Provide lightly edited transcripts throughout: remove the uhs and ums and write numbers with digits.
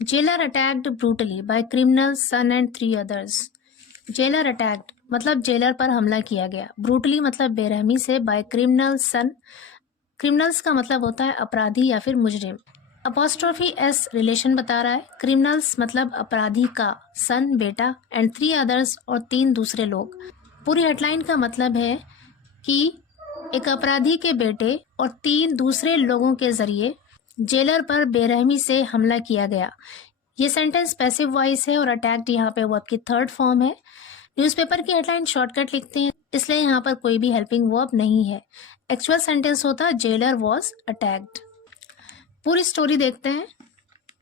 Jailer attacked brutally by criminals son and 3 others. Jailer attacked मतलब jailer पर हमला किया गया, ब्रूटली मतलब बेरहमी से, बाय क्रिमिनल्स सन, क्रिमिनल्स का मतलब होता है अपराधी या फिर मुजरिम। अपोस्ट्रोफी एस रिलेशन बता रहा है, क्रिमिनल्स मतलब अपराधी का, सन बेटा, एंड 3 अदर्स और 3 दूसरे लोग। पूरी हेडलाइन का मतलब है कि एक अपराधी के बेटे और 3 दूसरे लोगों के जरिए जेलर पर बेरहमी से हमला किया गया। ये सेंटेंस पैसिव वॉइस है और अटैक्ड यहाँ पे वर्ब की थर्ड फॉर्म है। न्यूज़पेपर की हेडलाइन शॉर्टकट लिखते हैं, इसलिए यहाँ पर कोई भी हेल्पिंग वर्ब नहीं है। एक्चुअल सेंटेंस होता जेलर वॉज अटैक्ड। पूरी स्टोरी देखते हैं।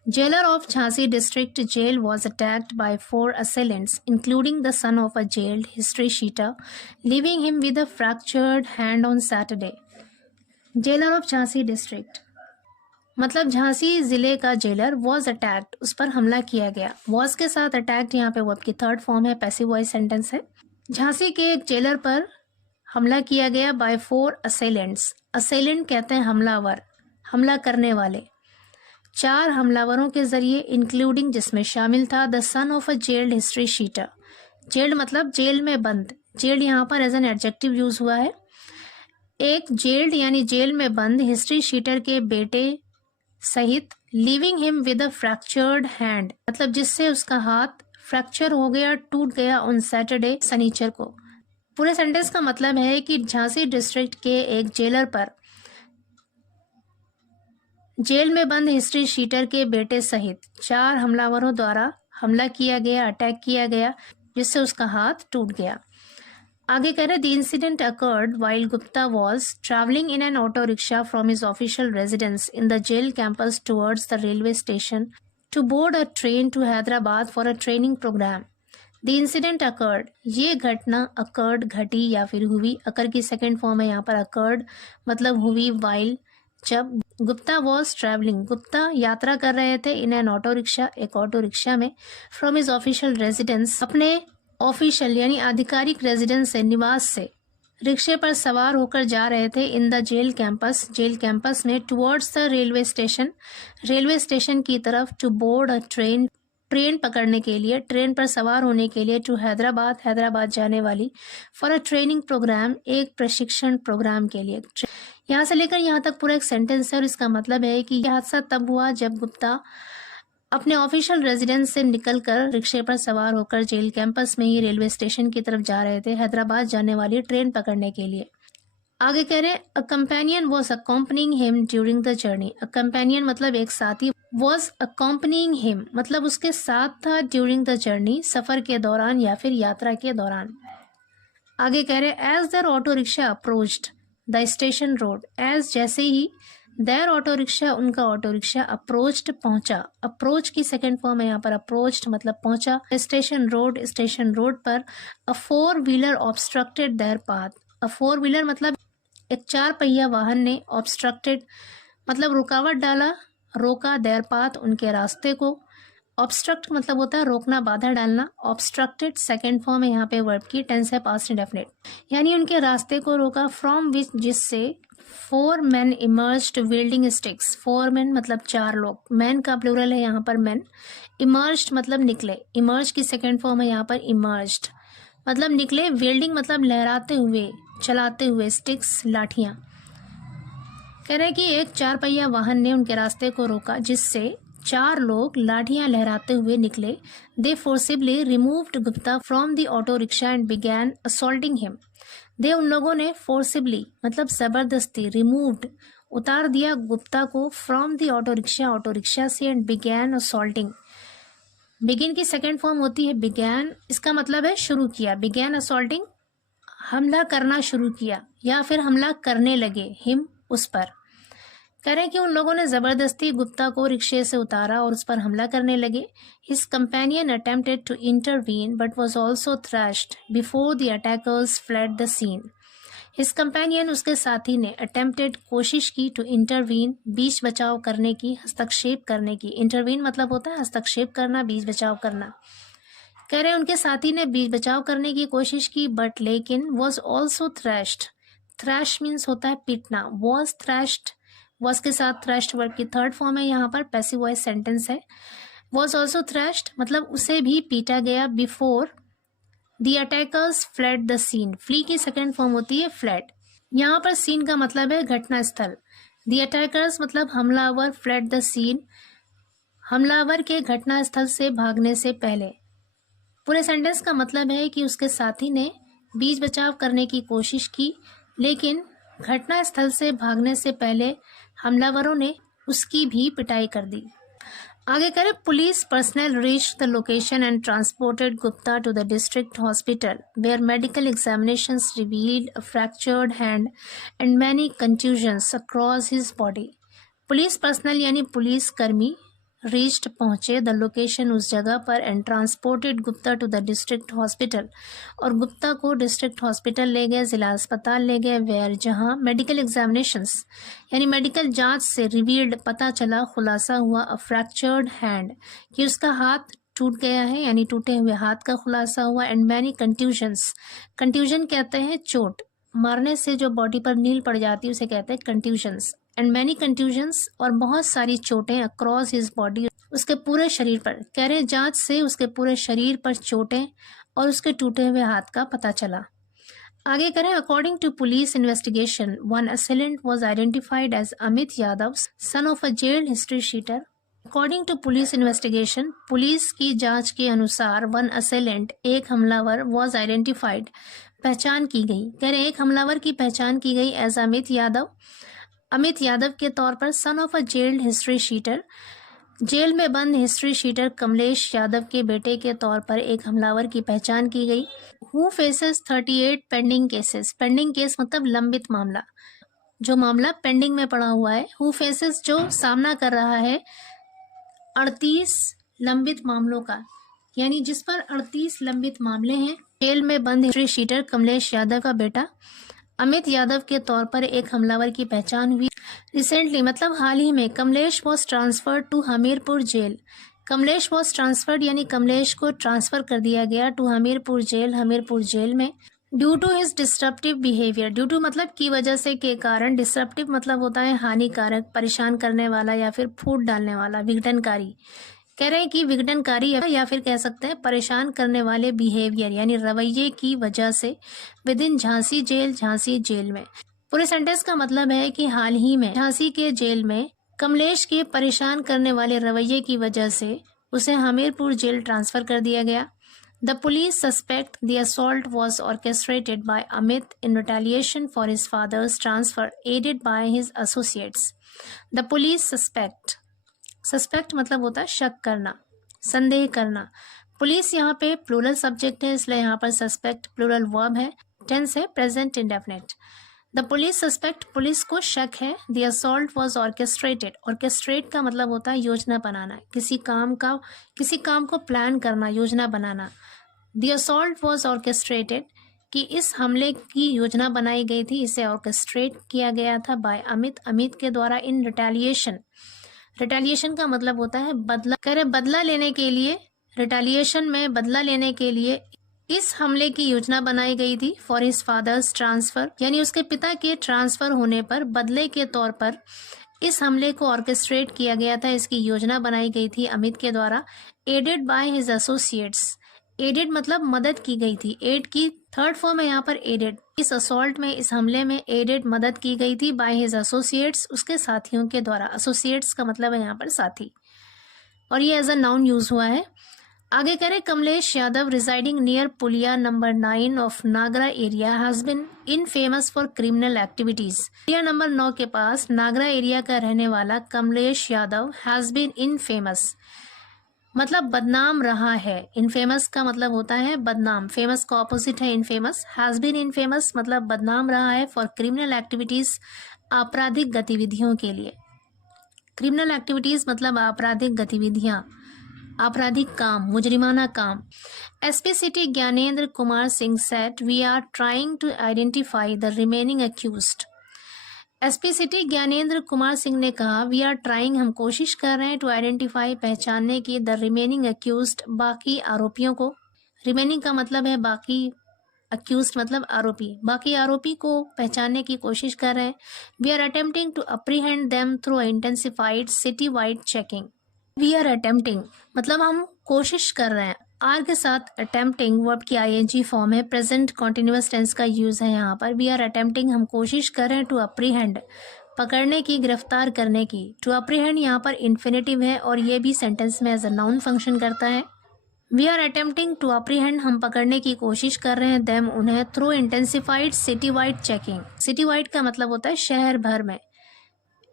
Jailer of Jhansi district jail was attacked by 4 assailants, including the son of a jailed history cheater, leaving him with a fractured hand on Saturday. Jailer of Jhansi district मतलब झांसी जिले का jailer was attacked, उस पर हमला किया गया। was के साथ attacked यहाँ पे वर्ब की थर्ड फॉर्म है, पैसिव वॉइस सेंटेंस है। झांसी के एक जेलर पर हमला किया गया by 4 assailants। assailant कहते हैं हमलावर, हमला करने वाले। 4 हमलावरों के जरिए, इंक्लूडिंग जिसमें शामिल था the sun of a jailed history sheeter. Gelled मतलब जेल में बंद, जेल्ड यहाँ पर एज एन एडजेक्टिव यूज हुआ है। एक जेल्ड यानी जेल में बंद हिस्ट्री शीटर के बेटे सहित, living him with a fractured hand मतलब जिससे उसका हाथ फ्रैक्चर हो गया, टूट गया, ऑन सैटरडे शनिचर को। पूरे सेंटेंस का मतलब है कि झांसी डिस्ट्रिक्ट के एक जेलर पर जेल में बंद हिस्ट्री शीटर के बेटे सहित 4 हमलावरों द्वारा हमला किया गया, अटैक किया गया, जिससे उसका हाथ टूट गया। आगे कह रहे the incident occurred while Gupta was travelling in an auto rickshaw from his official residence in the jail campus towards the railway station to board a train to Hyderabad for a training programme. The incident occurred, ये घटना occurred घटी या फिर हुई, अकर की second form है यहाँ पर अकर्ड मतलब हुई, वाइल जब। गुप्ता वॉज ट्रैवलिंग, गुप्ता यात्रा कर रहे थे, इन एन ऑटो रिक्शा एक ऑटो रिक्शा में, फ्रॉम हिज ऑफिशियल रेजिडेंस अपने ऑफिशियल यानी आधिकारिक रेजिडेंस से, निवास से रिक्शे पर सवार होकर जा रहे थे, in the jail campus, jail campus में, towards the railway station, railway station की तरफ, to board a train, train पकड़ने के लिए, ट्रेन पर सवार होने के लिए, टू हैदराबाद, हैदराबाद जाने वाली, फॉर अ ट्रेनिंग प्रोग्राम, एक प्रशिक्षण प्रोग्राम के लिए। यहाँ से लेकर यहाँ तक पूरा एक सेंटेंस है और इसका मतलब है कि यह हादसा तब हुआ जब गुप्ता अपने ऑफिशियल रेजिडेंस से निकलकर रिक्शे पर सवार होकर जेल कैंपस में ही रेलवे स्टेशन की तरफ जा रहे थे, हैदराबाद जाने वाली ट्रेन पकड़ने के लिए। आगे कह रहे a companion was accompanying him during the journey. A companion मतलब एक साथी, वॉज अकम्पनिंग हिम मतलब उसके साथ था, ड्यूरिंग द जर्नी सफर के दौरान या फिर यात्रा के दौरान। आगे कह रहे as their auto rickshaw approached the station road, as जैसे ही, देयर ऑटो रिक्शा उनका ऑटो रिक्शा, अप्रोच्ड पहुंचा, अप्रोच की सेकंड फॉर्म है यहाँ पर अप्रोच्ड मतलब पहुंचा, स्टेशन रोड पर, a 4 wheeler obstructed their path. A 4 wheeler मतलब एक 4 पहिया वाहन ने, ऑब्स्ट्रक्टेड मतलब रुकावट डाला, रोका, देयर पाथ उनके रास्ते को। ऑब्स्ट्रक्ट मतलब होता है रोकना, बाधा डालना। ऑब्स्ट्रक्टेड सेकेंड फॉर्म है यहाँ पे वर्ब की, टेंस है पास्ट इंडेफिनिट, यानी उनके रास्ते को रोका, फ्रॉम विच जिससे, 4 men emerged wielding sticks। 4 men मतलब 4 लोग, मैन का प्लूरल है यहाँ पर मैन। इमर्ज्ड मतलब निकले, इमर्ज की सेकेंड फॉर्म है यहाँ पर इमर्ज्ड मतलब निकले, wielding मतलब लहराते हुए, चलाते हुए, स्टिक्स लाठियां। कह रहे कि एक 4 पहिया वाहन ने उनके रास्ते को रोका जिससे 4 लोग लाठियां लहराते हुए निकले। They forcibly removed Gupta from the auto rickshaw and began assaulting him. They उन लोगों ने फोर्सिबली मतलब जबरदस्ती, रिमूव्ड उतार दिया गुप्ता को, फ्रॉम द ऑटो रिक्शा से, एंड बिगैन असॉल्टिंग। बिगिन की सेकेंड फॉर्म होती है बिगैन, इसका मतलब है शुरू किया, बिगैन असॉल्टिंग हमला करना शुरू किया या फिर हमला करने लगे, हिम उस पर। कह रहे हैं कि उन लोगों ने जबरदस्ती गुप्ता को रिक्शे से उतारा और उस पर हमला करने लगे। His companion attempted to intervene but was also thrashed before the attackers fled the scene. His companion उसके साथी ने अटेम्प्टेड कोशिश की, टू इंटरवीन बीच बचाव करने की, हस्तक्षेप करने की। इंटरवीन मतलब होता है हस्तक्षेप करना, बीच बचाव करना। कह रहे हैं उनके साथी ने बीच बचाव करने की कोशिश की, बट लेकिन, was also thrashed. Thrash means होता है पीटना, वॉज थ्रैश्ड, वॉज के साथ थ्रैश्ड वर्ब की थर्ड फॉर्म है यहाँ पर, पैसिव वॉइस सेंटेंस है। वॉज ऑल्सो थ्रैश्ड मतलब उसे भी पीटा गया। Before the attackers fled the scene, flee की सेकेंड फॉर्म होती है फ्लेड। यहाँ पर सीन का मतलब है घटना स्थल। द अटैकर्स मतलब हमलावर, फ्लेड द सीन हमलावर के घटना स्थल से भागने से पहले। पूरे सेंटेंस का मतलब है कि उसके साथी ने बीच बचाव करने की कोशिश की, लेकिन घटना स्थल से भागने से पहले हमलावरों ने उसकी भी पिटाई कर दी। आगे करें, police personnel reached the location and transported Gupta to the district hospital where medical examinations revealed a fractured hand and many contusions across his body. Police personnel यानी पुलिस कर्मी रीच्ड पहुंचे द लोकेशन उस जगह पर and transported Gupta to the district hospital और गुप्ता को district hospital ले गए, जिला अस्पताल ले गए, वेयर जहां मेडिकल एग्जामिनेशंस यानी मेडिकल जांच से रिवील्ड पता चला, खुलासा हुआ, अ फ्रैक्चर्ड हैंड कि उसका हाथ टूट गया है यानी टूटे हुए हाथ का खुलासा हुआ, एंड मैनी कंट्यूजन्स, कंट्यूजन कहते हैं चोट, मारने से जो बॉडी पर नील पड़ जाती है उसे कहते हैं कंट्यूजन्स, एंड मैनी कंट्यूजन्स और बहुत सारी चोटें अक्रॉस हिज बॉडी उसके पूरे शरीर पर। कह रहे जांच से उसके पूरे शरीर पर चोटें और उसके टूटे हुए हाथ का पता चला। आगे करें, according to police investigation one assailant was identified as Amit Yadav, son of a jailed history sheeter. According to police investigation police की जांच के अनुसार वन असेलेंट एक हमलावर वॉज आइडेंटिफाइड पहचान की गई। कह रहे एक हमलावर की पहचान की गई एज अमित यादव, अमित यादव के तौर पर, son of a jailed history sheeter jail में बंद हिस्ट्री शीटर कमलेश यादव के बेटे के तौर पर एक हमलावर की पहचान की गई। Who faces 38 pending cases, pending case मतलब लंबित मामला, जो मामला पेंडिंग में पड़ा हुआ है। हु फेसेस जो सामना कर रहा है 38 लंबित मामलों का, यानी जिस पर 38 लंबित मामले हैं। जेल में बंद हिस्ट्री शीटर कमलेश यादव का बेटा अमित यादव के तौर पर एक हमलावर की पहचान हुई। रिसेंटली मतलब हाल ही में, Kamlesh was transferred to Hamirpur jail, Kamlesh was transferred यानी कमलेश को ट्रांसफर कर दिया गया to Hamirpur jail, Hamirpur jail में। Due to his disruptive behaviour, due to मतलब की वजह से, के कारण, डिस्ट्रप्टिव मतलब होता है हानिकारक, परेशान करने वाला या फिर फूट डालने वाला, विघटनकारी। कह रहे हैं कि विघटनकारी या फिर कह सकते हैं परेशान करने वाले बिहेवियर यानी रवैये की वजह से within Jhansi jail, Jhansi jail में। पूरे सेंटेंस का मतलब है कि हाल ही में झांसी के जेल में कमलेश के परेशान करने वाले रवैये की वजह से उसे हमीरपुर जेल ट्रांसफर कर दिया गया। The police suspect the assault was orchestrated by Amit in retaliation for his father's transfer aided by his associates. The police suspect, suspect मतलब होता है शक करना, संदेह करना। पुलिस यहाँ पे प्लूरल सब्जेक्ट है इसलिए यहाँ पर सस्पेक्ट प्लूरल वर्ब है, टेंस है present indefinite. The police suspect, police को शक है। The assault was orchestrated, orchestrate का मतलब होता है योजना बनाना, किसी काम को प्लान करना, योजना बनाना। द असॉल्ट वॉज ऑर्केस्ट्रेटेड कि इस हमले की योजना बनाई गई थी, इसे ऑर्केस्ट्रेट किया गया था बाय अमित, अमित के द्वारा, इन रिटेलिएशन, रिटेलिएशन का मतलब होता है बदला, करे बदला लेने के लिए, रिटेलिएशन में बदला लेने के लिए इस हमले की योजना बनाई गई थी। फॉर हिज फादर्स ट्रांसफर यानी उसके पिता के ट्रांसफर होने पर बदले के तौर पर इस हमले को ऑर्केस्ट्रेट किया गया था, इसकी योजना बनाई गई थी अमित के द्वारा। Aided by his associates, aided मतलब मदद की गई थी, एड की थर्ड फॉर्म है यहाँ पर एडेड। इस असॉल्ट में, इस हमले में एडेड मदद की गई थी बाय हिज एसोसिएट्स, उसके साथियों के द्वारा। एसोसिएट्स का मतलब है यहाँ पर साथी, और ये एज अ नाउन यूज हुआ है। आगे करें, Kamlesh Yadav residing near Puliya number 9 of Nagra area has been infamous for criminal activities. Puliya number 9 के पास नागरा एरिया का रहने वाला Kamlesh Yadav has been infamous मतलब बदनाम रहा है। इनफेमस का मतलब होता है बदनाम, फेमस का ऑपोजिट है इनफेमस। हैज बीन इनफेमस मतलब बदनाम रहा है फॉर क्रिमिनल एक्टिविटीज, आपराधिक गतिविधियों के लिए। क्रिमिनल एक्टिविटीज मतलब आपराधिक गतिविधियां, आपराधिक काम, मुजरिमाना काम। SP city Gyanendra Kumar Singh said we are trying to identify the remaining accused. SP city Gyanendra Kumar Singh ने कहा वी आर ट्राइंग, हम कोशिश कर रहे हैं, टू आइडेंटिफाई पहचानने की, द रिमेनिंग अक्यूज्ड बाकी आरोपियों को। रिमेनिंग का मतलब है बाकी, अक्यूज्ड मतलब आरोपी, बाकी आरोपी को पहचानने की कोशिश कर रहे हैं। We are attempting to apprehend them through intensified city wide checking. We are attempting मतलब हम कोशिश कर रहे हैं। आर के साथ अटेम्प्टिंग वर्ब की आईएनजी फॉर्म है, प्रेजेंट कॉन्टिन्यूअस टेंस का यूज है यहाँ पर। वी आर अटेम्प्टिंग हम कोशिश कर रहे हैं, टू अप्रीहेंड पकड़ने की, गिरफ्तार करने की। टू अप्रीहेंड यहाँ पर इन्फिनेटिव है और ये भी सेंटेंस में एज अ नाउन फंक्शन करता है। We are attempting to apprehend हम पकड़ने की कोशिश कर रहे हैं, देम उन्हें, through intensified city wide checking. City wide का मतलब होता है शहर भर में,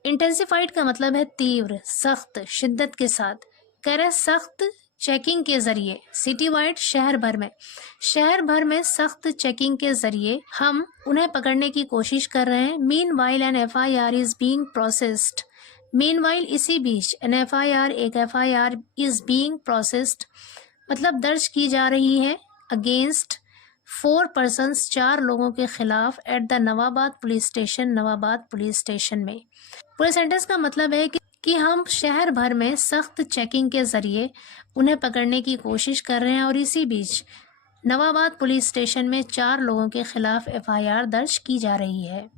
इंटेंसिफाइड का मतलब है तीव्र, सख्त, शिद्दत के साथ। कह रहे सख्त चेकिंग के जरिए, सिटी वाइड शहर भर में सख्त चेकिंग के जरिए हम उन्हें पकड़ने की कोशिश कर रहे हैं। Meanwhile an FIR is being processed. Meanwhile इसी बीच, एन FIR एक FIR इज बीइंग प्रोसेस्ड मतलब दर्ज की जा रही है, अगेंस्ट 4 पर्सन्स 4 लोगों के खिलाफ, at the Nawabad police station में। पूरे सेंटेंस का मतलब है कि हम शहर भर में सख्त चेकिंग के जरिए उन्हें पकड़ने की कोशिश कर रहे हैं और इसी बीच नवाबाद पुलिस स्टेशन में 4 लोगों के खिलाफ FIR दर्ज की जा रही है।